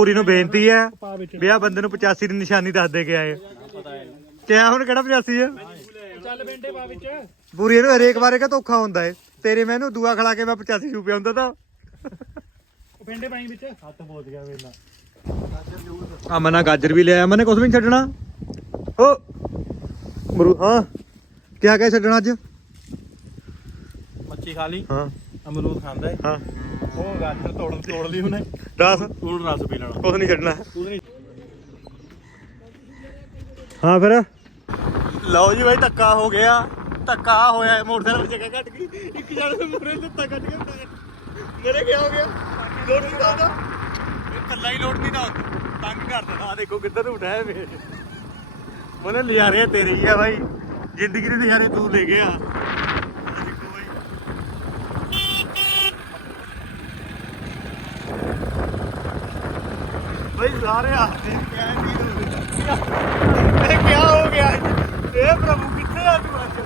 ਪੂਰੀ ਨੂੰ ਬੇਨਤੀ ਹੈ ਵੀ ਆ ਬੰਦੇ ਨੂੰ 85 ਦੀ ਨਿਸ਼ਾਨੀ ਦੱਸ ਦੇ ਕੇ ਆਏ। ਕਿਆ ਹੁਣ ਕਿਹੜਾ 85 ਹੈ ਚੱਲ ਬੈਂਡੇ ਪਾ ਵਿੱਚ। ਪੂਰੀ ਇਹਨੂੰ ਹਰੇਕ ਵਾਰੇ ਕਾ ਧੋਖਾ ਹੁੰਦਾ ਏ। ਤੇਰੇ ਮੈਨੂੰ ਦੂਆ ਖਿਲਾ ਕੇ ਮੈਂ 85 ਰੁਪਏ ਹੁੰਦਾ ਤਾਂ। ਬੈਂਡੇ ਪਾਈ ਵਿੱਚ। ਹੱਥ ਬੋਝ ਗਿਆ ਵੇਲਾ ਆ ਮਨਾ ਗਾਜਰ ਵੀ ਲਿਆਇਆ ਮੈਨੇ ਕੁਝ ਵੀ ਛੱਡਣਾ? ਓ! ਮਰੂ ਹਾਂ। ਕਿਆ ਕਹਿ ਛੱਡਣਾ ਅੱਜ? ਮੱਛੀ ਖਾ ਲਈ। ਹਾਂ। ਅਮਰੂਦ ਖਾਂਦਾ ਹੈ ਹਾਂ। ਉਹ ਗਾਜਰ ਤੋੜ ਤੋੜ ਲਈ ਉਹਨੇ। ਦੱਸ ਤੂੰ ਰਸ ਪੀ ਲੈਣਾ। ਕੁਝ ਨਹੀਂ ਛੱਡਣਾ। ਤੂੰ ਨਹੀਂ ਹਾਂ ਫਿਰ। ਲਓ ਜੀ ਬਾਈ ਧੱਕਾ ਹੋ ਗਿਆ। ਧੱਕਾ ਹੋਇਆ ਹੈ, ਮੋਟਰਸਾਈਕਲ ਵਿੱਚ ਜਗ੍ਹਾ ਘਟ ਗਈ। ਇੱਕ ਜਣੇ ਦੇ ਮੂਰੇ ਧੱਕਾ ਕੱਟ ਗਿਆ ਮੇਰੇ ਕੀ ਹੋ ਗਿਆ? ਲੋਡ ਨਹੀਂ ਆਉਂਦਾ ਇਹ ਕੱਲਾ ਹੀ ਲੋਡ ਨਹੀਂ ਨਾ ਹੁੰਦਾ। ਤੰਗ ਕਰ ਦੇਣਾ ਆ ਦੇਖੋ ਕਿੱਧਰ ਨੂੰ ਉਠਾਇਆ ਮੇਰੇ ਮਨੇ ਨਜ਼ਾਰੇ ਤੇਰੇ ਹੀ ਆ ਬਾਈ। ਜ਼ਿੰਦਗੀ ਦੇ ਨਜ਼ਾਰੇ ਤੂੰ ਲੈ ਗਿਆ ਆਹ ਦੇਖੋ ਬਾਈ ਬਈ ਸਾਰੇ ਹੱਥ ਕਿਆ ਕੀ ਹੋ ਗਿਆ ਇਹ ਕੀ ਹੋ ਗਿਆ? ਇਹ ਪ੍ਰਭੂ ਕਿੱਥੇ ਆ ਤੂੰ ਅੱਜ?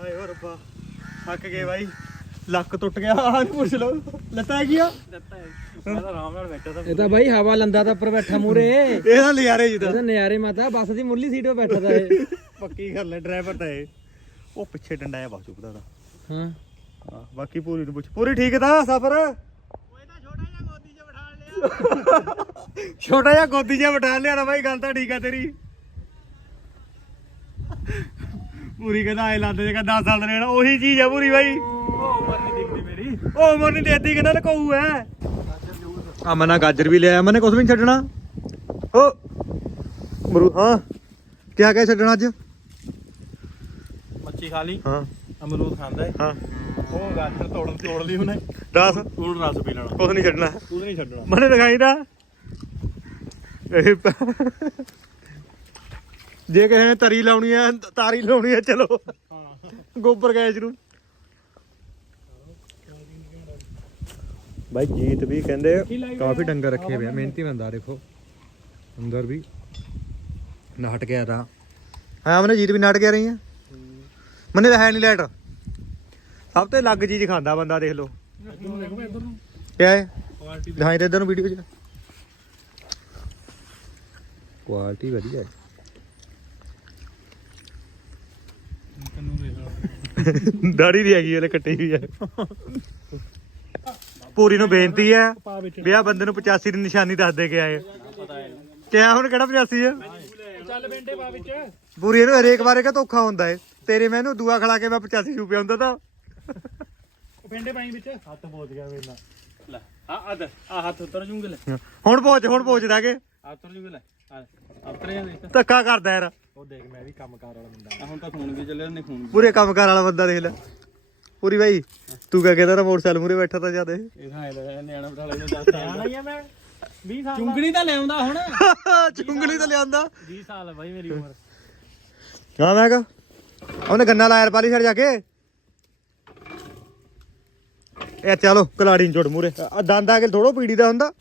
ਹਾਏ ਓ ਰੱਬਾ ਥੱਕ ਗਏ ਬਾਈ। ਲੱਕ ਟੁੱਟ ਗਿਆ, ਆਹ ਨੂੰ ਪੁੱਛ ਲਓ। ਲੱਤਾਂ ਗਿਆ ਇਹ ਤਾਂ ਬਾਈ ਹਵਾ ਲੰਦਾ ਤਾਂ ਉੱਪਰ ਬੈਠਾ ਮੂਰੇ ਇਹ ਤਾਂ ਨਜ਼ਾਰੇ ਜੀ ਤਾਂ। ਨਜ਼ਾਰੇ ਮਾਤਾ ਬੱਸ ਦੀ ਮੁੱਢਲੀ ਸੀਟ 'ਤੇ ਬੈਠਾ ਤਾ ਇਹ। ਪੱਕੀ ਗੱਲ ਹੈ ਡਰਾਈਵਰ ਤਾਂ ਇਹ। ਉਹ ਪਿੱਛੇ ਡੰਡਾ ਆ ਬਾਜੂ ਪਤਾ ਦਾ ਹਾਂ। ਹਾਂ ਬਾਕੀ ਪੂਰੀ ਨੂੰ ਪੁੱਛ। ਪੂਰੀ ਠੀਕ ਤਾਂ ਸਫਰ? ਛੋਟਾ ਜਿਹਾ ਗੋਦੀ ਜਿਹਾ ਬਿਠਾ ਲਿਆ ਨਾ ਬਾਈ ਗੱਲ ਤਾਂ ਠੀਕ ਆ ਤੇਰੀ। ਪੂਰੀ ਕਹਿੰਦਾ ਆਏ ਲਾਦੇ ਜੇ 10 ਸਾਲ ਦਾ ਰਹਿਣਾ ਉਹੀ ਚੀਜ਼ ਆ ਪੂਰੀ ਬਾਈ। ਉਹ ਉਮਰ ਨਹੀਂ ਨਹੀਂ ਦੇਦੀ ਕਹਿੰਦਾ ਲਕਾਊ ਐ ਆ ਮਨਾ ਗਾਜਰ ਵੀ ਲਿਆਇਆ ਮੈਨੇ ਕੁਝ ਵੀ ਨੀ ਛੱਡਣਾ? ਓ ਮਰੂ ਹਾਂ। ਕਿਆ ਕਹਿ ਛੱਡਣਾ ਅੱਜ? ਮੱਛੀ ਖਾ ਲਈ। ਹਾਂ। ਅਮਰੂਦ ਖਾਂਦਾ ਹੈ। ਹਾਂ। ਉਹ ਗਾਜਰ ਤੋੜ ਤੋੜ ਲਈ ਉਹਨੇ। ਦੱਸ। ਤੂੰ ਰਸ ਪੀ ਲੈਣਾ। ਕੁਝ ਨਹੀਂ ਛੱਡਣਾ। ਤੂੰ ਨਹੀਂ ਛੱਡਣਾ। ਮਨੇ ਦਿਖਾਈ ਦਾ। ਜੇ ਕਿਸੇ ਨੇ ਤਰੀ ਲਾਉਣੀ ਹੈ ਤਾਰੀ ਲਾਉਣੀ ਹੈ ਚਲੋ। ਹਾਂ। ਗੋਬਰ ਗੈਸ ਨੂੰ। ਬਾਈ ਜੀਤ ਵੀ ਕਹਿੰਦੇ ਕਾਫੀ ਡੰਗਰ ਰੱਖੇ ਹੋਏ ਆ ਮਿਹਨਤੀ ਬੰਦਾ ਦੇਖੋ। ਅੰਦਰ ਵੀ ਨਾਟ ਗਿਆ ਤਾਂ। ਹਾਂ ਮਨੇ ਜੀਤ ਵੀ ਨਾਟ ਗਿਆ ਰਹੀ ਆ। ਮਨੇ ਤਾਂ ਹੈ ਨਹੀਂ ਲਾਈਟ ਸਭ ਤੋਂ ਲੱਗ ਚੀਜ਼ ਖਾਂਦਾ ਬੰਦਾ ਦੇਖ ਲਓ। ਕਿਆ ਹੈ? ਕੁਆਲਿਟੀ ਦਿਖਾਈ ਤੇ ਇਧਰ ਨੂੰ ਵੀਡੀਓ 'ਚ। ਕੁਆਲਿਟੀ ਵਧੀਆ ਹੈ। ਦਾੜੀ ਨਹੀਂ ਹੈਗੀ ਉਹਲੇ ਕੱਟੀ ਵੀ ਹੈ। ਪੂਰੀ ਨੂੰ ਬੇਨਤੀ ਹੈ ਵੀ ਆ ਬੰਦੇ ਨੂੰ 85 ਦੀ ਨਿਸ਼ਾਨੀ ਦੱਸ ਦੇ ਕੇ ਆਏ। ਕਿਆ ਹੁਣ ਕਿਹੜਾ 85 ਹੈ ਚੱਲ ਬੈਂਡੇ ਪਾ ਵਿੱਚ। ਪੂਰੀ ਇਹਨੂੰ ਹਰੇਕ ਵਾਰੇ ਕਾ ਧੋਖਾ ਹੁੰਦਾ ਏ। ਤੇਰੇ ਮੈਨੂੰ ਦੂਆ ਖਿਲਾ ਕੇ ਮੈਂ 85 ਰੁਪਏ ਹੁੰਦਾ ਤਾਂ। ਬੈਂਡੇ ਪਾਈ ਵਿੱਚ। ਹੱਥ ਬੋਝ ਗਿਆ ਵੇਲਾ ਲੈ ਆ ਅਦ ਆ ਹੱਥ ਉਤਰ ਜੂਗੇ ਲੈ। ਹੁਣ ਪਹੁੰਚ ਹੁਣ ਪਹੁੰਚਦਾ ਕਿ। ਆ ਉਤਰ ਜੂਗੇ ਲੈ ਆ ਧੱਕਾ ਕਰਦਾ ਯਾਰ। ਉਹ ਦੇਖ ਮੈਂ ਵੀ ਕੰਮ ਕਾਰ ਵਾਲਾ ਬੰਦਾ। ਹੁਣ ਤਾਂ ਖੂਨ ਵੀ ਚੱਲਿਆ ਉਹਨੇ ਖੂਨ ਪੂਰੇ ਕੰਮ ਕਾਰ ਵਾਲਾ ਬੰਦਾ ਦੇਖ ਲੈ। ਪੂਰੀ ਬਾਈ ਤੂੰ ਕਿਆ ਕਹਿੰਦਾ ਮੋਟਰਸਾਈਕਲ ਮੂਰੇ ਬੈਠਾ ਤਾਂ ਜ਼ਿਆਦਾ। ਇਹ ਤਾਂ ਐ ਨਿਆਣਾ ਬਿਠਾ ਲੈ ਦੱਸ ਨਿਆਣਾ ਹੀ ਆ ਮੈਂ 20 ਸਾਲ ਚੁੰਗਣੀ ਤਾਂ ਲਿਆਉਂਦਾ ਹੁਣ। ਚੁੰਗਲੀ ਤਾਂ ਲਿਆਂਦਾ 20 ਸਾਲ ਹੈ ਬਾਈ ਮੇਰੀ ਉਮਰ। ਹਾਂ ਮੈਂ ਕਹਾ ਉਹਨੇ ਗੰਨਾ ਲਾਇਆ ਪਾਲੀ ਛੜ ਜਾ ਕੇ। ਇਹ ਚਲੋ ਕਲਾੜੀ ਨੂੰ ਜੋੜ ਮੂਰੇ ਆ ਦੰਦ ਆ ਕੇ ਥੋੜੋ ਪੀੜੀ ਦਾ ਹੁੰਦਾ।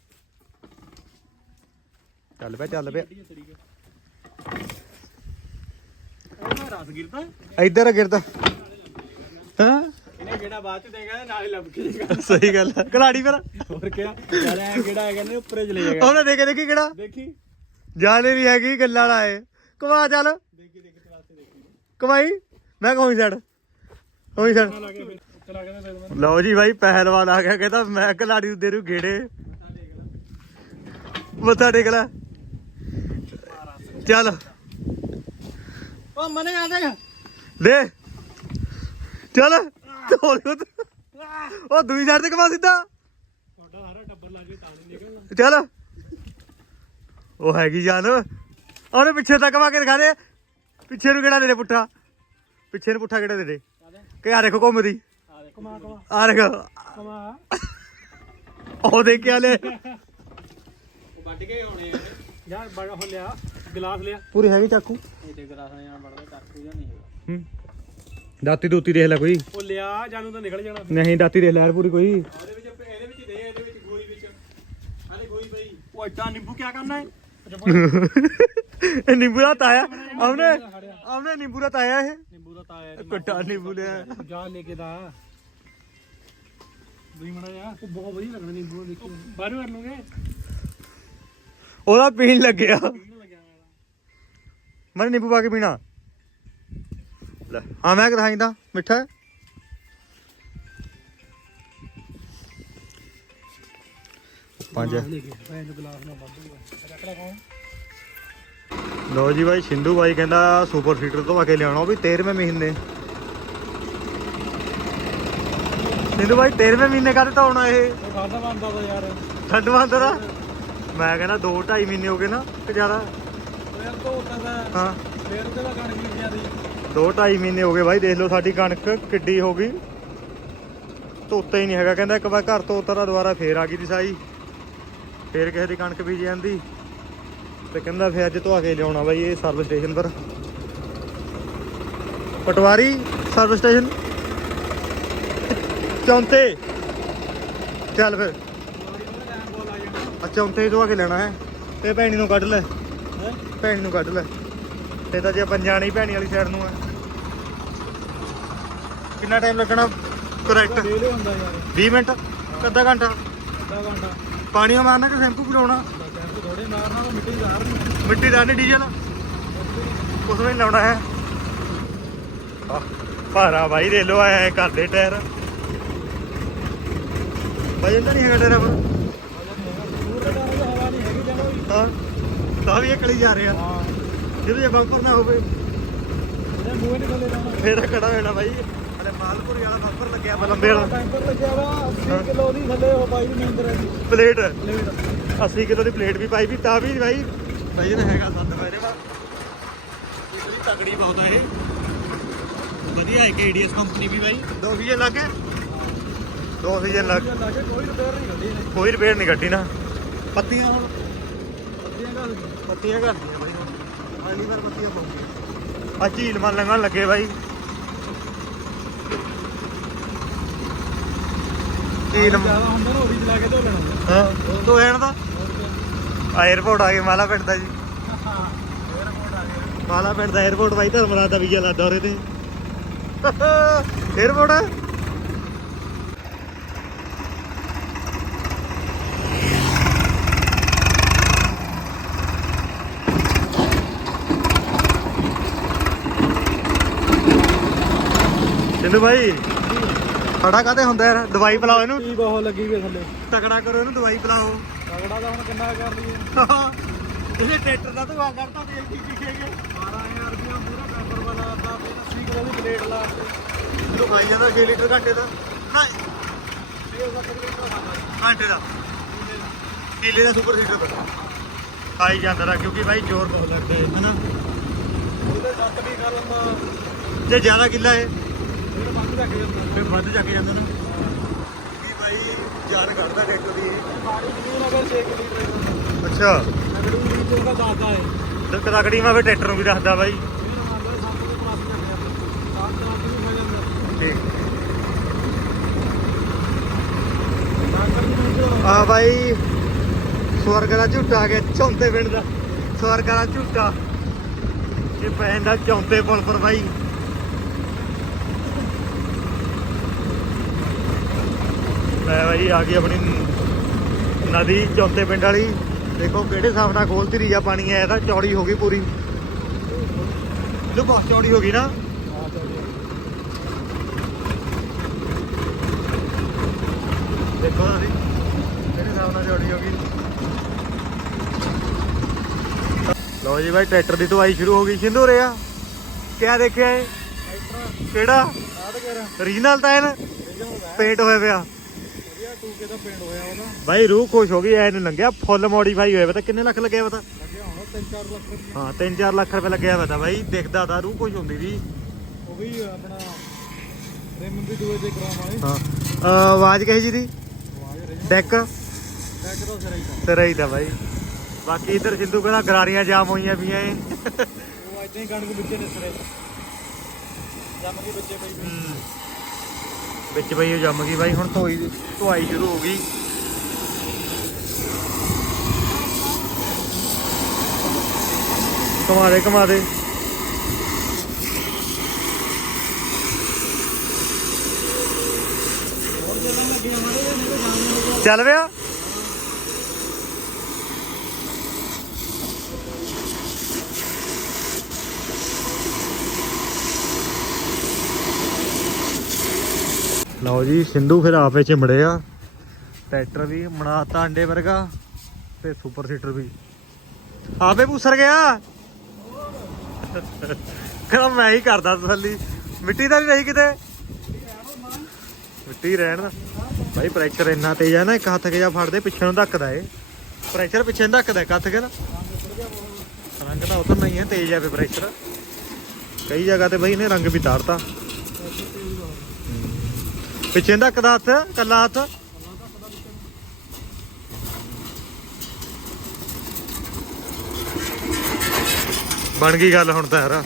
ਚੱਲ ਪਿਆ ਚੱਲ ਪਿਆ। ਉਹ ਰਸ ਗਿਰਦਾ। ਇੱਧਰ ਗਿਰਦਾ। ਹਾਂ? ਬਾਅਦ ਚ ਦੇਗਾ ਨਾਲੇ ਲੱਭ ਕੇ ਦੇਗਾ। ਸਹੀ ਗੱਲ ਆ। ਕਲਾੜੀ ਫਿਰ? ਹੋਰ ਕੀ ਯਾਰ ਐ ਕਿਹੜਾ ਹੈ ਕਹਿੰਦੇ ਉੱਪਰੇ ਚਲੇ ਜਾਏਗਾ। ਉਹਨੇ ਦੇਖੇ ਦੇਖੀ ਕਿਹੜਾ? ਦੇਖੀ? ਜਾਲੇ ਨਹੀਂ ਹੈਗੀ ਗੱਲਾਂ ਵਾਲਾ ਏ ਕਮਾ ਚੱਲ। ਦੇਖੀ ਦੇਖੀ ਤਲਾਸੇ ਦੇਖੀ। ਕਮਾਈ ਮੈਂ ਕਹੂੰ ਹੋਈ ਚਲਾ ਕੇ ਦੇ ਦੇ ਲਓ ਜੀ ਭਾਈ ਪਹਿਲਵਾਨ ਆ ਗਿਆ ਕਹਿੰਦਾ ਮੈਂ ਕਲਾੜੀ ਨੂੰ ਦੇ ਰੂ ਗੇੜੇ। ਮੱਥਾ ਟੇਕ ਲੈ। ਚੱਲ। ਉਹ ਮਨੇ ਆ ਜਾ ਲੈ ਚੱਲ। ਉੱਤ। ਉਹ ਦੂਜੀ ਸਾਈਡ ਤੇ ਕਮਾ ਸਿੱਧਾ। ਤੁਹਾਡਾ ਸਾਰਾ ਟੱਬਰ ਲਾ ਕੇ ਤਾਂ ਨਹੀਂ ਨਿਕਲਣਾ। ਚੱਲ। ਉਹ ਹੈਗੀ ਜਾਨ। ਉਹਨੇ ਪਿੱਛੇ ਤੱਕ ਕਮਾ ਕੇ ਦਿਖਾ ਦੇ। ਪਿੱਛੇ ਨੂੰ ਕਿਹੜਾ ਦੇ ਦੇ ਪੁੱਠਾ? ਪਿੱਛੇ ਨੂੰ ਪੁੱਠਾ ਕਿਹੜਾ ਦੇ ਦੇ? ਕਿ ਆ ਦੇਖੋ ਘੁੰਮਦੀ ਕਮਾ ਕਮਾ। ਆ ਦੇਖ। ਕਮਾ। ਉਹ ਦੇ ਕੇ ਲੈ ਉਹ ਵੱਢ ਕੇ ਆਉਣੇ ਯਾਰ ਬੜਾ ਹੋ ਲਿਆ ਗਲਾਸ ਲਿਆ। ਪੂਰੀ ਹੈਗੀ ਚਾਕੂ। ਇਹ ਤੇ ਗਲਾਸ ਨਾਲ ਬੜਦਾ ਚਾਕੂ ਜਾਂ ਨਹੀਂ ਹੈਗਾ। ਹੂੰ। ਦਾਤੀ ਦੂਤੀ ਦੇਖ ਲੈ ਕੋਈ। ਉਹ ਲਿਆ ਜਾਨੂੰ ਤਾਂ ਨਿਕਲ ਜਾਣਾ। ਨਹੀਂ ਦਾਤੀ ਦੇਖ ਲੈ ਪੂਰੀ ਕੋਈ। ਇਹਦੇ ਨਿੰਬੂ ਕੀ ਕਰਨਾ ਨਿੰਬੂ ਦਾ ਤਾਇਆ। ਆਉਨੇ ਆਉਨੇ ਨਿੰਬੂ ਦਾ ਤਾਇਆ ਇਹ। ਨਿੰਬੂ ਦਾ ਤਾਇਆ ਕੱਟਾ ਨਿੰਬੂ ਲਿਆ। ਜਾ ਲੈ ਕੇ ਦਾ। ਬਈ ਮੜਾ ਜਾ ਉਹ ਬਹੁਤ ਵਧੀਆ ਲੱਗਣਾ ਨਿੰਬੂ ਦੇਖੋ ਬਾਹਰ ਕਰ ਲੂਗੇ। ਉਹਦਾ ਪੀਣ ਲੱਗਿਆ। ਮੈਂ ਨਿੰਬੂ ਪਾ ਕੇ ਪੀਣਾ। ਲੈ। ਹਾਂ ਮੈਂ ਕਿਹਾ ਦਾ ਮਿੱਠਾ? ਪੰਜ ਲੈ ਜੀ ਬਾਈ ਸਿੰਧੂ ਬਾਈ ਕਹਿੰਦਾ ਸੁਪਰ ਸੀਟਰ ਤੋਂ ਆ ਕੇ ਲਿਆਉਣਾ ਉਹ ਵੀ 13ਵੇਂ ਮਹੀਨੇ। ਸਿੰਧੂ ਬਾਈ 13ਵੇਂ ਮਹੀਨੇ ਕਾਹਦੇ ਤੋਂ ਆਉਣਾ ਇਹ? ਬੰਦਾ ਦਾ ਯਾਰ। ਠੰਡ ਬੰਦ ਦਾ ਮੈਂ ਕਹਿੰਦਾ 2 2.5 ਮਹੀਨੇ ਹੋ ਗਏ ਨਾ ਕਿ ਜ਼ਿਆਦਾ ਦਾ ਹਾਂ। ਫੇਰ ਉਹਦੇ ਦਾ ਕਣਕ ਨਹੀਂ ਜਿਆਦੀ 2 2.5 ਮਹੀਨੇ ਹੋ ਗਏ ਬਾਈ ਦੇਖ ਲਓ ਸਾਡੀ ਕਣਕ ਕਿੱਡੀ ਹੋ ਗਈ। ਧੋਤਾ ਹੀ ਨਹੀਂ ਹੈਗਾ ਕਹਿੰਦਾ ਇੱਕ ਵਾਰ ਘਰ ਤੋਂ ਉਤਰਾ ਦੁਬਾਰਾ ਫੇਰ ਆ ਗਈ ਦੀ ਸਾਈ। ਫੇਰ ਕਿਸੇ ਦੀ ਕਣਕ ਬੀਜ ਜਾਂਦੀ। ਤੇ ਕਹਿੰਦਾ ਫੇਰ ਅੱਜ ਧਵਾ ਕੇ ਲਿਆਉਣਾ ਬਾਈ ਇਹ ਸਰਵਿਸ ਸਟੇਸ਼ਨ ਪਰ। ਪਟਵਾਰੀ ਸਰਵਿਸ ਸਟੇਸ਼ਨ ਚੌਂਤੇ। ਚੱਲ ਫਿਰ। ਆ ਚੌਂਤੇ ਹੀ ਧਵਾ ਕੇ ਲੈਣਾ ਹੈ। ਤੇ ਭੈਣੀ ਨੂੰ ਕੱਢ ਲੈ। ਭੈਣੀ ਨੂੰ ਕੱਢ ਲੈ। ਤੇ ਤਾਂ ਜੇ ਆਪਾਂ ਜਾਣੀ ਭੈਣੀ ਵਾਲੀ ਸਾਈਡ ਨੂੰ ਆ ਕਿੰਨਾ ਟਾਈਮ ਲੱਗਣਾ? ਕਰੈਕਟ ਡੇਲੇ ਹੁੰਦਾ ਯਾਰ। 20 ਮਿੰਟ? ਅੱਧਾ ਘੰਟਾ? ਅੱਧਾ ਘੰਟਾ। ਪਾਣੀ ਮਾਰਨਾ ਕਿ ਸ਼ੈਂਪੂ ਪਿਲਾਉਣਾ ਥੋੜੇ ਮਾਰਨਾ ਉਹ ਮਿੱਟੀ ਜ਼ਾਰ ਨਹੀਂ ਮਿੱਟੀ ਦਾ ਨਹੀਂ ਡੀਜ਼ਲ? ਉਸ ਵਿੱਚ ਲਾਉਣਾ ਹੈ। ਭਾਰਾ ਬਾਈ ਦੇ ਲੋ ਆਇਆ ਘਰ ਦੇ ਟਾਇਰ। ਵਜਨ ਤਾਂ ਨਹੀਂ ਹੈਗਾ ਟਾਇਰ ਦੂਰ ਹਾਂ ਤਾਂ ਵੀ ਇਹ ਕਲੀ ਜਾ ਰਿਹਾ। ਹਾਂ। ਜਦੋਂ ਜੇ ਬੰਪਰ ਨਾ ਹੋਵੇ। ਇਹਦੇ ਮੂੰਹ ਨਹੀਂ ਥੱਲੇ ਜਾਣਾ। ਫੇਰ ਖੜਾ ਹੋਣਾ ਅਰੇ ਮਾਲਪੁਰੀ ਵਾਲਾ ਬੰਪਰ ਲੱਗਿਆ ਵਾ। ਲੰਬੇ ਵਾਲਾ। ਟੈਂਪਰ ਲੱਗਿਆ ਵਾ 80 ਕਿਲੋ ਦੀ ਥੱਲੇ ਉਹ ਪਾਈ ਵੀ ਮਹਿੰਦਰ ਦੀ ਪਲੇਟ। ਪਲੇਟ। 80 ਕਿਲੋ ਦੀ ਪਲੇਟ ਵੀ ਪਾਈ ਵੀ ਤਾਂ ਵੀ ਬਾਈ। ਵਜਨ ਹੈਗਾ ਸੱਤ ਮੇਰੇ ਵਾ। ਇਤਨੀ ਤਕੜੀ ਬਹੁਤ ਹੈ ਇਹ। ਵਧੀਆ ਹੈ ਕੇਡੀਐਸ ਕੰਪਨੀ ਵੀ ਬਾਈ। ਦੋ ਸੀਜ਼ਨ ਲੱਗੇ ਦੋ ਸੀਜ਼ਨ ਲੱਗ ਲਾ ਕੇ ਕੋਈ ਰਿਪੇਅਰ ਨਹੀਂ ਗੱਡੀ ਨੇ ਕੋਈ ਰਿਪੇਅਰ ਨਹੀਂ ਗੱਡੀ ਨਾ। ਪੱਤੀਆਂ ਹੁਣ। ਅੱਧੀਆਂ ਘਰ ਪੱਤੀਆਂ ਕਰਦੀਆਂ ਬਾਈ ਹੁਣ। ਅਗਲੀ ਵਾਰ ਪੱਤੀਆਂ ਪਾਉਂਗੇ। ਆ ਝੀਲ ਮਨ ਲੰਘਣ ਲੱਗੇ ਬਾਈ। ਕੀ ਲੰਮ- ਉਹ ਵੀ ਚਲਾ ਕੇ ਦਾ। 에어ਪੋਰਟ ਆ ਗਏ ਮਾਲਾ ਪਿੰਡ ਦਾ ਜੀ। ਮਾਲਾ ਪਿੰਡ ਦਾ 에어ਪੋਰਟ ਬਾਈ ਧਰਮਰਾਜ ਦਾ ਵੀਜ਼ਾ ਲੱਦਾ ਉਹਦੇ ਤੇ। 에어ਪੋਰਟ ਆ? ਸਿੰਧੂ ਭਾਈ ਖੜਾ ਕਾਤੇ ਹੁੰਦਾ ਯਾਰ? ਦਵਾਈ ਪਿਲਾਓ ਇਹਨੂੰ। ਕੀ ਬਹੁਤ ਲੱਗੀ ਵੀ ਥੱਲੇ। ਤਕੜਾ ਕਰੋ ਇਹਨੂੰ ਦਵਾਈ ਪਿਲਾਓ। ਤਗੜਾ ਦਾ ਹੁਣ ਕਿੰਨਾ ਕਰ ਲਈਏ। ਇਹਨੇ ਟਰੈਕਟਰ ਦਾ ਧੂਆ ਕਰਤਾ ਤੇਲ ਕੀ ਕੀ ਕੇ 12000 ਰੁਪਇਆ ਪੂਰਾ ਪੈਪਰ ਵਾਲਾ ਦਾ ਤੇ 80 ਕਿਲੋ ਦੀ ਪਲੇਟ ਲਾ ਕੇ ਜਦੋਂ ਖਾਈ ਜਾਂਦਾ 6 ਲੀਟਰ ਘੰਟੇ ਦਾ। ਹਾਏ 6-7 ਕਿਲੋ ਦਾ ਘੰਟੇ ਦਾ। ਕੀਲੇ ਦਾ ਸੁਪਰ ਸੀਟਰ ਪਰ ਖਾਈ ਜਾਂਦਾ ਰਾ ਕਿਉਂਕਿ ਭਾਈ ਜ਼ੋਰ ਬਹੁਤ ਲੱਗਦੇ ਹਨਾ? ਉਹਦੇ ਸੱਤ ਵੀ ਖਾ ਲੰਦਾ। ਜੇ ਜ਼ਿਆਦਾ ਕਿੱਲਾ ਹੈ ਫਿਰ ਵੱਧ ਜਾ ਕੇ ਜਾਂਦਾ। ਨਾ। ਵੀ ਭਾਈ ਜਾਨ ਕੱਢਦਾ ਟਰੈਕਟਰ ਦੀ ਪਾਣੀ ਜ਼ਮੀਨ ਅਗਰ 6 ਲੀਟਰ ਅੱਛਾ। ਤੇ ਕਦਾਕੜੀ ਮੈਂ ਫਿਰ ਟਰੈਕਟਰ ਨੂੰ ਵੀ ਦੱਸਦਾ ਬਾਈ। ਦੇ ਕੇ ਆ ਬਾਈ ਸਵਰਗ ਦਾ ਝੂਟਾ ਆ ਗਿਆ ਚੌਂਤੇ ਪਿੰਡ ਦਾ। ਸਵਰਗ ਦਾ ਝੂਟਾ। ਇਹ ਪੈਂਦਾ ਚੌਂਤੇ ਪੁਲ ਪਰ ਬਾਈ। ਲੈ ਬਾਈ ਆ ਗਈ ਆਪਣੀ ਨਦੀ ਚੌਂਤੇ ਪਿੰਡ ਵਾਲੀ ਦੇਖੋ ਕਿਹੜੇ ਹਿਸਾਬ ਨਾਲ ਖੋਲਤੀ ਰਹੀ ਆ ਪਾਣੀ ਆਇਆ ਤਾਂ ਚੌੜੀ ਹੋ ਗਈ ਪੂਰੀ। ਲੋ ਬਹੁਤ ਚੌੜੀ ਹੋ ਗਈ ਨਾ। ਦੇਖੋ ਤੁਸੀਂ ਕਿਹੜੇ ਹਿਸਾਬ ਨਾਲ ਚੌੜੀ ਹੋ ਗਈ। ਲਓ ਜੀ ਬਾਈ ਟਰੈਕਟਰ ਦੀ ਧੁਆਈ ਸ਼ੁਰੂ ਹੋ ਗਈ। ਸਿੰਧੂ ਰਿਆ ਕਿਆ ਦੇਖਿਆ ਇਹ? ਕਿਹੜਾ? ਰੀਜਨਲ ਤਾਂ ਹੈ ਨਾ। ਪੇਂਟ ਹੋਇਆ ਪਿਆ। ਟੂਕੇ ਦਾ ਪੇਂਟ ਹੋਇਆ ਉਹਦਾ। ਬਾਈ ਰੂਹ ਖੁਸ਼ ਹੋ ਗਈ ਐ ਨੂੰ ਲੰਘਿਆ। ਫੁੱਲ ਮੋਡੀਫਾਈ ਹੋਇਆ ਪਤਾ ਕਿੰਨੇ ਲੱਖ ਲੱਗਿਆ ਪਤਾ ਲੱਗਿਆ ਹੁਣ 3-4 ਲੱਖ ਰੁਪਏ। ਹਾਂ 3-4 ਲੱਖ ਰੁਪਏ ਲੱਗਿਆ ਪਤਾ ਬਾਈ ਦਿਖਦਾ ਤਾਂ ਰੂਹ ਖੁਸ਼ ਹੁੰਦੀ ਉਹ ਵੀ ਆਪਣਾ ਰਿਮ ਵੀ ਦੂਏ ਦੇ ਕਰਾਵਾਂਗੇ ਹਾਂ। ਅਹ ਆਵਾਜ਼ ਕਹੀ ਜੀ ਦੀ? ਡੈਕ ਦਾ ਸਿਰ ਹੀ ਤਾਂ ਬਾਈ। ਬਾਕੀ ਇਧਰ ਸਿੰਧੂ ਕਹਿੰਦਾ ਗਰਾਰੀਆਂ ਜਾਮ ਹੋਈਆਂ ਪਈਆਂ ਏ। ਉਹ ਇਦਾਂ ਹੀ ਕਣਕ ਵਿੱਚੇ ਨਿਸਰੇ ਜੰਮ ਕੇ ਬੱਚੇ ਪਈ ਵਿੱਚ ਬਈ ਉਹ ਜੰਮ ਗਈ ਬਾਈ, ਹੁਣ ਧੋਈ ਧੁਆਈ ਸ਼ੁਰੂ ਹੋ ਗਈ। ਕਮਾ ਦੇ ਕਮਾ ਦੇ। ਚੱਲ ਪਿਆ? ਲਓ ਜੀ, ਸਿੰਧੂ ਫਿਰ ਆਪੇ ਚਿਮੜੇ ਆ। ਟਰੈਕਟਰ ਵੀ ਬਣਾਤਾ ਅੰਡੇ ਵਰਗਾ ਤੇ ਸੁਪਰ ਸੀਟਰ ਵੀ। ਆਪੇ ਪੁੱਸਰ ਗਿਆ। ਕਹਿੰਦਾ ਮੈਂ ਹੀ ਕਰਦਾ ਤਸੱਲੀ। ਮਿੱਟੀ ਦਾ ਨਹੀਂ ਰਹੀ ਕਿਤੇ। ਮਿੱਟੀ ਰਹਿਣ ਦਾ। ਭਾਈ ਪ੍ਰੈਸ਼ਰ ਇੰਨਾ ਤੇਜ਼ ਆ ਨਾ, ਇੱਕ ਹੱਥ ਕੇ ਜਾ ਫੜਦੇ, ਪਿੱਛੇ ਨੂੰ ਧੱਕਦਾ ਏ ਪ੍ਰੈਸ਼ਰ ਪਿੱਛੇ ਨੂੰ ਧੱਕਦਾ ਹੱਥ ਕੇ ਨਾ। ਰੰਗ ਤਾਂ ਉਤਰ ਨਹੀਂ ਹੈ, ਤੇਜ਼ ਆ ਫੇ ਪ੍ਰੈਸ਼ਰ ਕਈ ਜਗ੍ਹਾ ਤੇ ਬਈ ਇਹਨੇ ਰੰਗ ਵੀ ਤਾਰਤਾ। ਪਿੱਛੇ ਨੂੰ ਧੱਕਦਾ ਹੱਥ ਕੱਲਾ ਹੱਥ ਬਣ ਗਈ ਗੱਲ ਹੁਣ ਤਾਂ ਯਾਰ।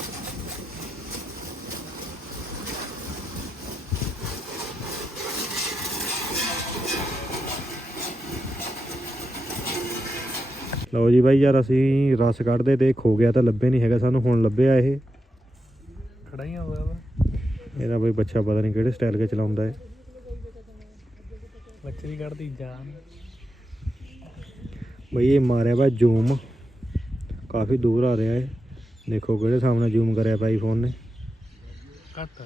ਲਓ ਜੀ ਬਾਈ ਯਾਰ ਅਸੀਂ ਰਸ ਕੱਢਦੇ ਤੇ ਖੋ ਗਿਆ ਤਾਂ ਲੱਭੇ ਨਹੀਂ ਹੈਗਾ ਸਾਨੂੰ ਹੁਣ ਲੱਭਿਆ ਇਹ। ਖੜਾਈਆਂ ਹੋਇਆ ਵਾ। ਇਹਦਾ ਬਈ ਬੱਚਾ ਪਤਾ ਨਹੀਂ ਕਿਹੜੇ ਸਟਾਈਲ ਕੇ ਚਲਾਉਂਦਾ ਹੈ ਬੱਚਰੀ ਕੱਢਦੀ ਜਾਨ। ਬਈ ਇਹ ਮਾਰਿਆ ਵਾ ਜ਼ੂਮ। ਕਾਫੀ ਦੂਰ ਆ ਰਿਹਾ ਹੈ ਦੇਖੋ ਕਿਹੜੇ ਸਾਹਮਣੇ ਜ਼ੂਮ ਕਰਿਆ ਪਾਈ ਫੋਨ ਨੇ। ਘੱਟ ਆ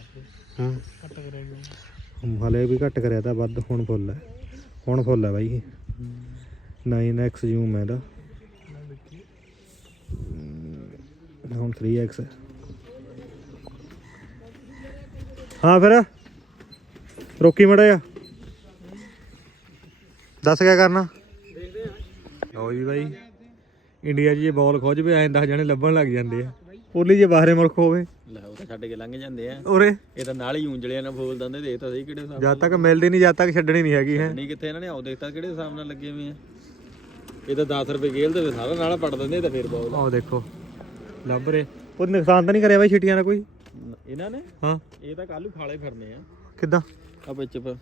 ਹਾਂ। ਘੱਟ ਕਰੇਗਾ ਹਲੇ ਵੀ ਘੱਟ ਕਰਿਆ ਤਾਂ ਵੱਧ ਹੁਣ ਫੁੱਲ ਹੈ ਹੁਣ ਫੁੱਲ ਹੈ ਬਾਈ ਇਹ। 9x ਜ਼ੂਮ ਹੈ ਇਹਦਾ। ਹੁਣ 3x ਹੈ ਹਾਂ ਫਿਰ। ਰੋਕੀ ਮੜਾ ਆ ਦੱਸ ਕਿਆ ਕਰਨਾ? ਲਓ ਜੀ ਬਾਈ। ਇੰਡੀਆ 'ਚ ਜੇ ਬਾਲ ਖੋਜ ਵੀ ਐਂ 10 ਜਣੇ ਲੱਭਣ ਲੱਗ ਜਾਂਦੇ ਆ। ਉਹਲੀ ਜੇ ਬਾਹਰੇ ਮੁਲਕ ਹੋਵੇ। ਲੈ ਉਹ ਤਾਂ ਛੱਡ ਕੇ ਲੰਘ ਜਾਂਦੇ ਆ। ਉਰੇ? ਇਹ ਤਾਂ ਨਾਲ ਹੀ ਉਂਜਲਿਆਂ ਨਾਲ ਬੋਲ ਦਿੰਦੇ ਦੇਖ ਤਾਂ ਸਹੀ ਕਿਹੜੇ ਹਿਸਾਬ ਜਦ ਤੱਕ ਮਿਲਦੀ ਨਹੀਂ ਜਦ ਤੱਕ ਛੱਡਣੀ ਨਹੀਂ ਹੈਗੀ ਹੈ। ਨਹੀਂ ਕਿੱਥੇ ਇਹਨਾਂ ਨੇ? ਆਉ ਦੇਖਤਾ ਕਿਹੜੇ ਹਿਸਾਬ ਨਾਲ ਲੱਗੇ ਹੋਏ ਆ। ਇਹ ਤਾਂ 10 ਰੁਪਏ ਗੇਲ ਦੇ ਸਾਰਾ ਨਾਲ ਪੜ ਦਿੰਦੇ ਤਾਂ ਫੇਰ ਬੋਲ ਆਹ ਦੇਖੋ ਲੱਭ ਰੇ ਉਹ ਨੁਕਸਾਨ ਤਾਂ ਨਹੀਂ ਕਰਿਆ ਬਾਈ ਛਿਟੀਆਂ ਦਾ ਕੋਈ? ਇਹਨਾਂ ਨੇ? ਹਾਂ। ਇਹ ਤਾਂ ਕੱਲੂ ਖਾਲੇ ਫਿਰਨੇ ਆ। ਕਿੱਦਾਂ? ਆ ਵਿੱਚ ਪ-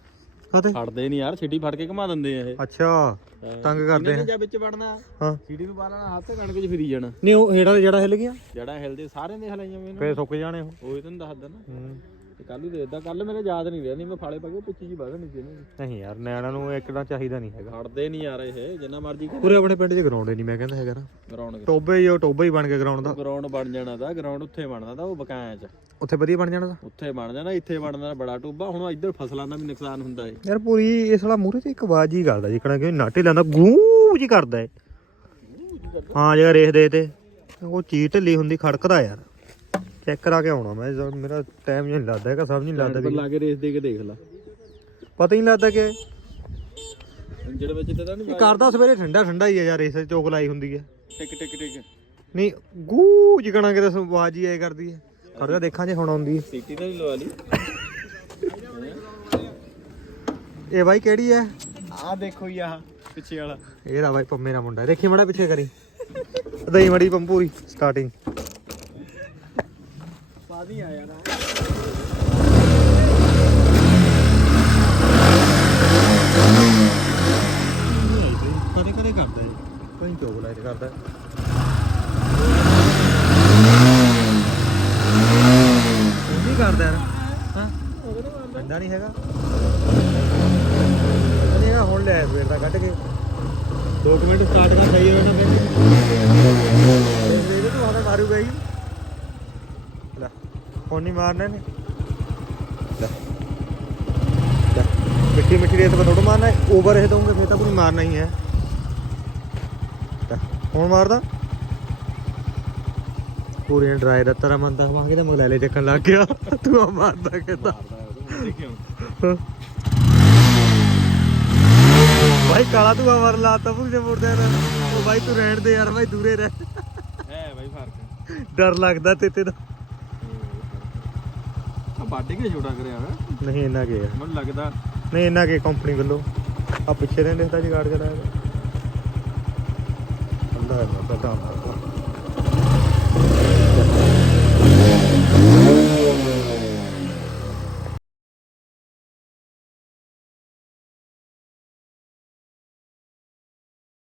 ਕਾਤੇ ਫੜਦੇ ਨਹੀਂ ਯਾਰ ਛਿੱਟੀ ਫੜ ਕੇ ਘੁਮਾ ਦਿੰਦੇ ਆ ਇਹ। ਅੱਛਾ ਤੰਗ ਕਰਦੇ ਆ। ਨੇ ਜਾਂ ਵਿੱਚ ਵੜਨਾ? ਹਾਂ। ਛਿੱਟੀ ਨੂੰ ਬਾਲਣਾ ਹੱਥ ਕਣਕ 'ਚ ਫਿਰੀ ਜਾਣਾ। ਨਹੀਂ ਉਹ ਹੇਠਾਂ ਤੇ ਜੜਾ ਹਿੱਲ ਗਿਆ? ਜਿਹੜਾ ਹਿਲਦੇ ਸਾਰਿਆਂ ਦੇ ਹਲਾਈਆਂ ਵੇ ਫੇਰ ਸੁੱਕ ਜਾਣੇ ਉਹ। ਉਹ ਹੀ ਤੈਨੂੰ ਦੱਸਦਾ ਨਾ। ਹੂੰ। ਤੇ ਕੱਲ ਹੀ ਦੇਦਾ ਕੱਲ ਮੇਰੇ ਯਾਦ ਨਹੀਂ ਰਿਹਾ ਨਹੀਂ ਮੈਂ ਫਾਲੇ ਪਾ ਕੇ ਪਿੱਛੇ ਜੀ ਵਗਣ ਨਹੀਂ ਇਹਨੂੰ ਨਹੀਂ ਯਾਰ ਨਿਆਣਾ ਨੂੰ ਇੱਕੜਾ ਚਾਹੀਦਾ ਨਹੀਂ ਹੈਗਾ। ਫੜਦੇ ਨਹੀਂ ਯਾਰ ਇਹ ਜਿੰਨਾ ਮਰਜ਼ੀ ਪੂਰੇ ਆਪਣੇ ਪਿੰਡ 'ਚ ਗਰਾਊਂਡ ਹੀ ਨਹੀਂ ਮੈਂ ਕਹਿੰਦਾ ਹੈਗਾ ਨਾ। ਗਰਾਊਂਡ ਟੋਬੇ ਹੀ ਉਹ ਟੋਬਾ ਹੀ ਬਣ ਕੇ ਗਰਾਊਂਡ ਦਾ। ਗਰਾਊਂਡ ਬਣ ਜਾਣਾ ਦਾ ਗਰਾਊਂਡ ਉੱਥੇ ਬਣਦਾ ਦਾ ਉਹ ਬਕਾਇਆ ਚ। ਉੱਥੇ ਵਧੀਆ ਬਣ ਜਾਣਾ ਦਾ ਉੱਥੇ ਬਣ ਜਾਣਾ ਇੱਥੇ ਬਣਦਾ ਬੜਾ ਟੋਬਾ। ਹੁਣ ਇੱਧਰ ਫਸਲਾਂ ਦਾ ਵੀ ਨੁਕਸਾਨ ਹੁੰਦਾ ਏ। ਯਾਰ ਪੂਰੀ ਇਸ ਵਾਲਾ ਮੂਰੇ ਤੇ ਇੱਕ ਆਵਾਜ਼ ਹੀ ਕਰਦਾ ਜਿਕਣਾ ਕਿ ਨਾਟੇ ਲੈਂਦਾ ਗੂੰ ਜੀ ਕਰਦਾ ਏ। ਹਾਂ ਜਿਹੜਾ ਦੇ ਤੇ ਉਹ ਚੀਜ਼ ਢਿੱਲੀ ਹੁੰਦੀ ਖੜਕਦਾ ਯਾਰ। ਚੈੱਕ ਕਰਾ ਕੇ ਆਉਣਾ ਮੈਂ ਜਦ ਮੇਰਾ ਟਾਈਮ ਨਹੀਂ ਲੱਗਦਾ ਹੈਗਾ ਸਮਝ ਨਹੀਂ ਲੱਗਦਾ ਪਰ ਵੀ ਲਾ ਕੇ ਰੇਸ ਦੇ ਕੇ ਦੇਖ ਲੈ। ਪਤਾ ਹੀ ਨਹੀਂ ਲੱਗਦਾ ਕਿ ਜਿਹੜੇ ਵਿੱਚ ਤੇ ਤਾਂ ਨਹੀਂ ਇਹ ਕਰਦਾ ਸਵੇਰੇ ਠੰਡਾ ਠੰਡਾ ਹੀ ਹੈ ਯਾਰ ਰੇਸ ਚੋਕ ਲਾਈ ਹੁੰਦੀ ਹੈ। ਟਿਕ ਟਿਕ ਟਿਕ। ਨਹੀਂ ਗੂ ਜਿਕਣਾ ਕਿ ਤਾਂ ਆਵਾਜ਼ ਹੀ ਆਏ ਕਰਦੀ ਹੈ। ਖੜਦਾ ਦੇਖਾਂ ਜੇ ਹੁਣ ਆਉਂਦੀ ਹੈ। ਸੀਟੀ ਤਾਂ ਨਹੀਂ ਲਵਾ ਲਈ। ਇਹ ਬਾਈ ਕਿਹੜੀ ਹੈ? ਆਹ ਦੇਖੋ ਜੀ ਆਹ ਪਿੱਛੇ ਵਾਲਾ। ਇਹ ਬਾਈ ਪੰਮੇ ਦਾ ਮੁੰਡਾ ਦੇਖੀ ਮੜਾ ਪਿੱਛੇ ਕਰੀ। ਦਈ ਮੜੀ ਪੰਪੂਰੀ ਸਟਾਰਟਿੰਗ ਪਾਦੀ ਆ ਯਾਰ ਕਦੇ ਕਦੇ ਕਰਦਾ ਜੀ। ਕੋਈ ਚੋਕ ਲਾਈਟ ਕਰਦਾ। ਵੀ ਕਰਦਾ ਯਾਰ। ਹਾਂ। ਬੰਦਾ ਨਹੀਂ ਹੈਗਾ। ਨਹੀਂ ਹੈਗਾ ਹੁਣ ਲੈ ਸਵੇਰ ਦਾ ਕੱਢ ਕੇ। 2 ਮਿੰਟ ਸਟਾਰਟ ਕਰ ਦਈ ਹੋਣਾ ਕਹਿੰਦੇ ਇਹਦੇ ਤੋਂ ਆਵੇ ਮਾਰੂਗਾ ਹੀ ਲੈ ਹੁਣ ਨਹੀਂ ਮਾਰਨਾ ਨੇ ਲੈ। ਲੈ। ਮਿੱਟੀ ਮਿੱਟੀ ਰੇਤ ਪਰ ਥੋੜਾ ਮਾਰਨਾ ਓਵਰ ਇਹ ਦਊਂਗੇ ਫੇਰ ਤਾਂ ਕੋਈ ਮਾਰਨਾ ਹੀ ਹੈ। ਲੈ, ਹੁਣ ਮਾਰਦਾ। ਪੂਰੇ ਡਰਾਈ ਦਾ ਤਰਾ ਮੰਦਾ ਵਾਂ ਕਿਤੇ ਮਗਲੇ ਚੱਕਣ ਲੱਗ ਗਿਆ। ਤੂੰ ਆ ਮਾਰਦਾ ਕਿਦਾਂ? ਭਾਈ ਕਾਲਾ ਤੂੰ ਆ ਮਾਰ ਲਾਤਾ ਪੁੱਛੇ ਮੁਰਦੇ ਨਾ ਉਹ ਭਾਈ ਤੂੰ ਰਹਿਣ ਦੇ ਯਾਰ ਭਾਈ ਦੂਰੇ ਰਹਿ। ਹੈ ਬਾਈ ਫ਼ਰਕ। ਡਰ ਲੱਗਦਾ ਤੇਤੇ ਦਾ ਵੱਢ ਕੇ ਛੋਟਾ ਕਰਿਆ ਹੋਇਆ। ਨਹੀਂ ਇਹਨਾਂ ਕੇ ਆ। ਮੈਨੂੰ ਲੱਗਦਾ ਨਹੀਂ ਇਹਨਾਂ ਕੇ ਕੰਪਨੀ ਵੱਲੋਂ? ਆ ਪਿੱਛੇ ਦੇ ਦੇਖਦਾ ਜਗਾੜ ਕਰਾਇਆ ਅੱਲਾ ਅੱਲਾ ਤਾਂ। ਅੱਲਾ